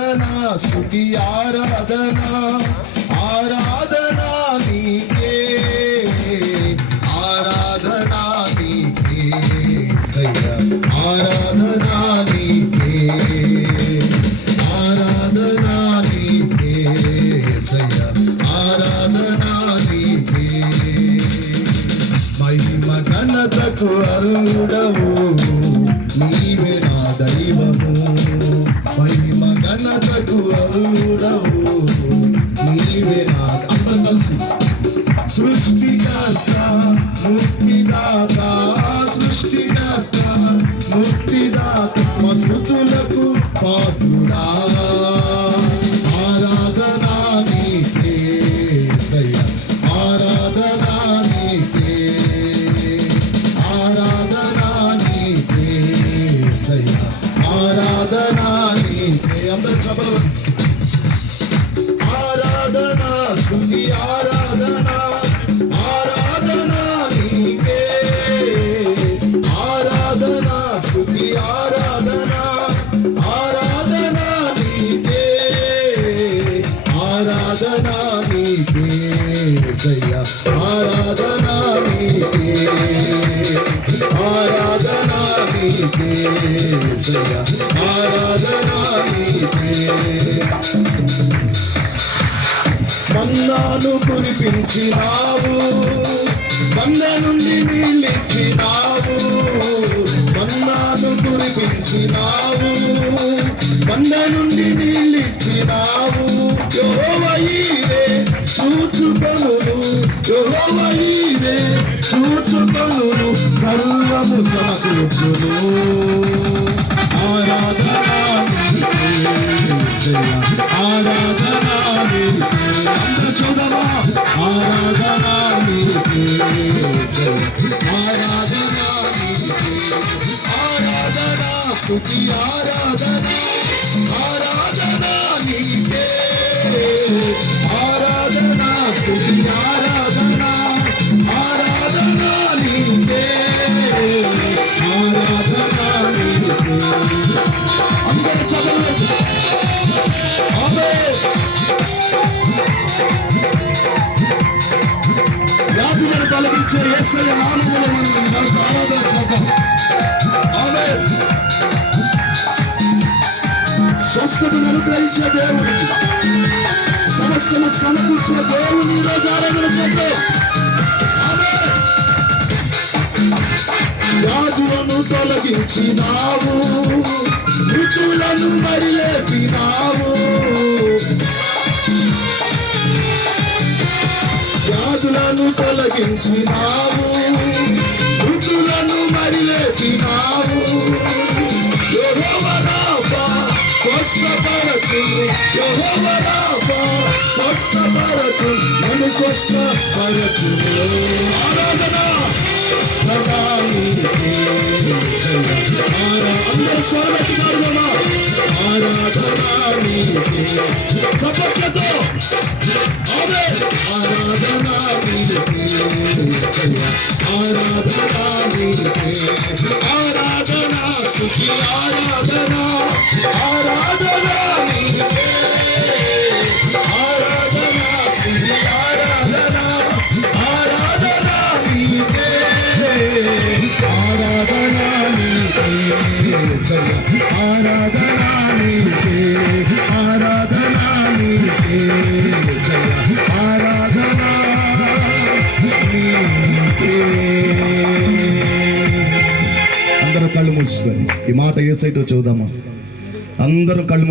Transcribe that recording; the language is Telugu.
ఆరాధనా స్తుతి ఆరాధనా ఆరాధనా నీకే ఆరాధనా నీకే సయ్యా ఆరాధనా నీకే ఆరాధనా నీకే సయ్యా ఆరాధనా నీకే మహిమ ఘనతకు అర్హుడవు నీవే నా దైవము మహిమ ఘనతకు అర్హుడవు నీవే నా అందరం కలిసి సృష్టికర్త ముక్తిదాత సృష్టికర్త ముక్తిదాత మా స్తుతులకు పాత్రుడా ఆరాధనా నీకే సయ్యా ఆరాధనా నీకే ఆరాధనా నీకే సయ్యా ఆరాధనా నీకే అందరూ సభలో ఆరాధనా స్తుతి ఆరాధనా ఆరాధనా నీకే ఆరాధనా స్తుతి ఆరాధనా ఆరాధనా నీకే ఆరాధనా నీకే సయ్యా ఆరాధనా నీకే ఆరాధనా నీకే సయ్యా ఆరాధనా నీకే మన్నాను కురిపించినావు బండ నుండి నీళ్ళిచ్చినావు మన్నాను కురిపించినావు బండ నుండి నీళ్ళిచ్చినావు యెహోవా ఈరే చూచుకొనును యెహోవా ఈరే చూచుకొనును సర్వము సమకూర్చును ఆరాధనా ఆరాధనా అందరూ చూడవా ఆరాధనా ఆరాధనా ఆరాధనా స్తుతి ఆరాధనా ఆరాధనా నీకే ఆరాధనా స్తుతి ఆరాధనా ఆరాధనా నీకే ఆరాధనా నీకే అందరూ చదవండి ఆమేన్ వ్యాధులను కలిగించే యేసయ్య నామములో మనకు ఆరాధన చేద్దాం ఆమేన్ స్వస్థతను అనుగ్రహించే దేవుడు సమస్తము సమకూర్చే దేవుని ఈరోజు ఆరాధన చేద్దాం ఆమేన్ వ్యాధులను తొలగించినావు మృతులను మరిలేపినావు వ్యాధులను తొలగించినావు మృతులను మరిలేపినావు యెహోవా రాఫా స్వస్థపరచు యెహోవా రాఫా స్వస్థపరచు నన్ను స్వస్థపరచు ఆరాధన అందరూ స్వరపెట్టినారు ఆరాధనా నీకే చప్పట్లతో ఆమేన్ ఆరాధనా నీకే ఆరాధనా నీకే ఆరాధనా స్తుతి ఆరాధనా ఆరాధనా నీకే ఆరాధనా స్తుతి ఆరాధనా ఆరాధనా నీకే ఆరాధనా నీకే ఆరాధనా నీకే ఆరాధనా నీకే ఆరాధనా నీకే అందరూ కళ్ళు మూసుకొని ఈ మాట యేసయ్యతో చూద్దామా అందరూ కళ్ళు